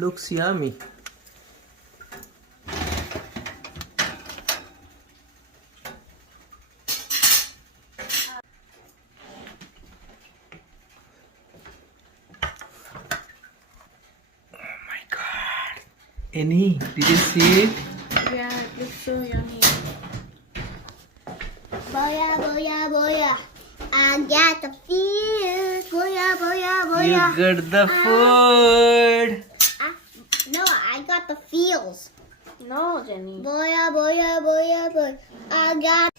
looks yummy. Annie, did you see it? Yeah, it looks so yummy. Boya, boya, boya. I got the feels. Boya, boya, boya. You got the food. No, I got the feels. No, Jenny. Boya, boya, boya, boya. I got.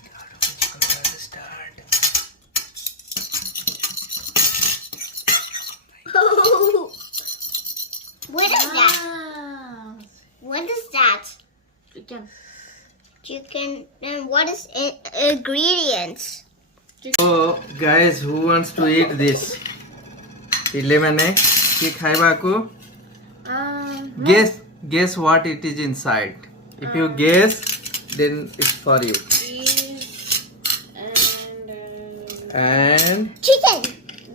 What is that? Ah, What is that? chicken. Chicken. And what is ingredients? So, guys, who wants to eat this? Pile mane ki khaiba ko? Guess what it is inside. If you guess, then it's for you. Cheese And Chicken.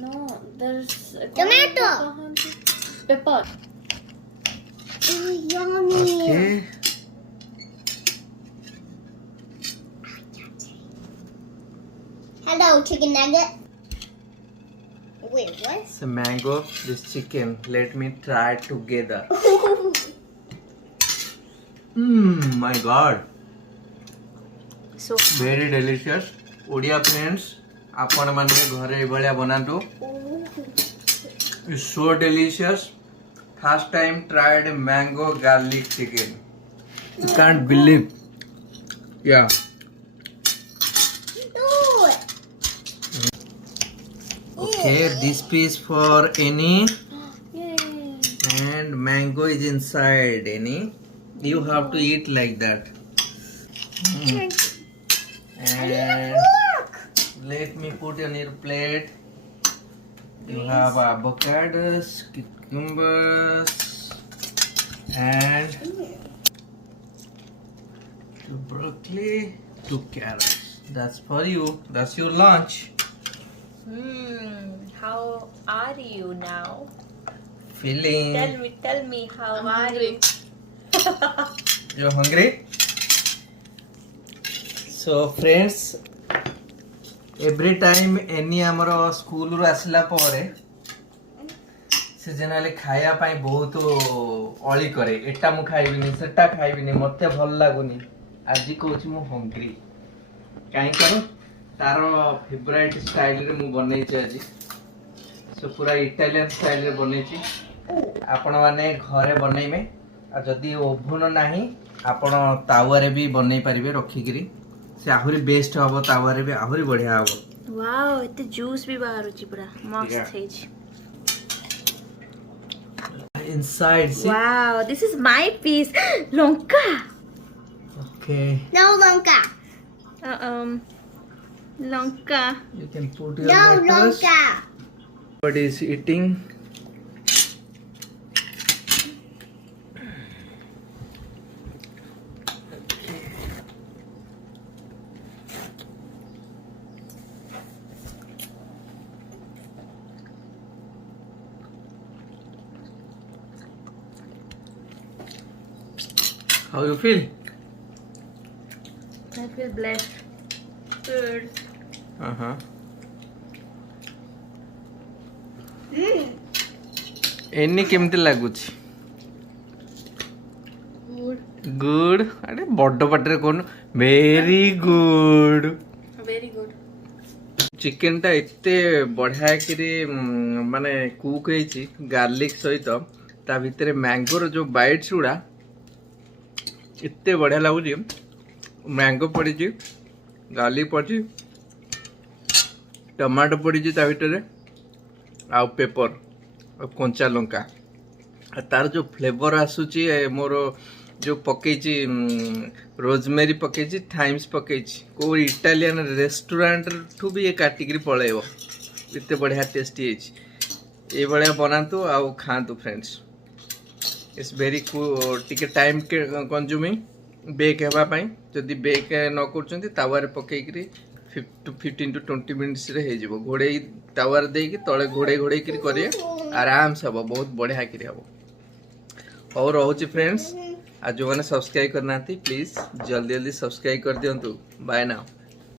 no, there's Tomato. Pepper. Oh, yummy. okay. Hello, chicken nugget. Wait, what? It's a mango, this chicken. Let me try together. My god. So Very delicious. Odia friends, आपण माने घरे भलिया बनातो. It's so delicious. First time tried mango garlic chicken. You can't believe. Yeah. No. Okay, this piece for Annie. yay. And mango is inside, Annie. You have to eat like that. And let me put on your plate. You have avocados, cucumbers, and 2 broccoli, 2 carrots. That's for you. That's your lunch. How are you now? Feeling. Tell me, how I'm are hungry. you? You're hungry? So friends, every time any amaro school ru asila pore se generally खाया पाई बहुत अली करे एटा मु खाइबिनी सेटा खाइबिनी मते भल लागुनी आजि कहूची मु hungry काई करू तारो फेवरेट स्टाइल रे मु बनै छी आजि सो पूरा इटालियन स्टाइल रे बनै छी आपण माने घरे बनैमे आ जदी ओभन नाही आपण तावा रे भी बनै परिबे रखिगिरी से आहुरी बेस्ट हबो तावा रे भी आहुरी बढ़िया हबो Wow, it's juice भी बाहर होची पूरा मस्त Yeah. है जी. inside see Wow, this is my piece. Lonka. okay No, Lonka. Lonka. you can put your No, lettuce. Lonka. What is eating how you feel I feel blessed. Good. एनी केमती लागुची Good. Good अरे बड़ पाटे कोन very good Very good. Chicken टा एते बढ़िया कि माने कुक होइची गार्लिक सहित ता भितरे मैंगोर जो बाइट्स गुड़ा एते बढ़िया लगुची मैंगो पड़ी गार्लिक पड़ी टमाटो पड़ी ता भितरे आउ पेपर और कंचा लंका तार जो फ्लेवर आसूची मोर जो पकईची रोजमेरी पकईची थाइम्स पकईची को इटालियन रेस्टोरेंट ठू भी ये काटिकी पलैब एते बढ़िया टेस्टी है ये बढ़िया बनातु आउ खातु फ्रेंड्स इट्स वेरी टिके टाइम कंज्यूमिंग बेक हेबाई जदि बेक न कर तावारे पकईकरी 15 to 20 मिनट्स रे हे जिवो घोड़े तावार देकी तळे घोड़े घोड़े करी करे आराम से हम बहुत बढ़िया करी हम और रोचे फ्रेंड्स आज जो मैंने सब्सक्राइब करना प्लीज जल्दी जल्दी सब्सक्राइब कर दिंतु बाय नाउ।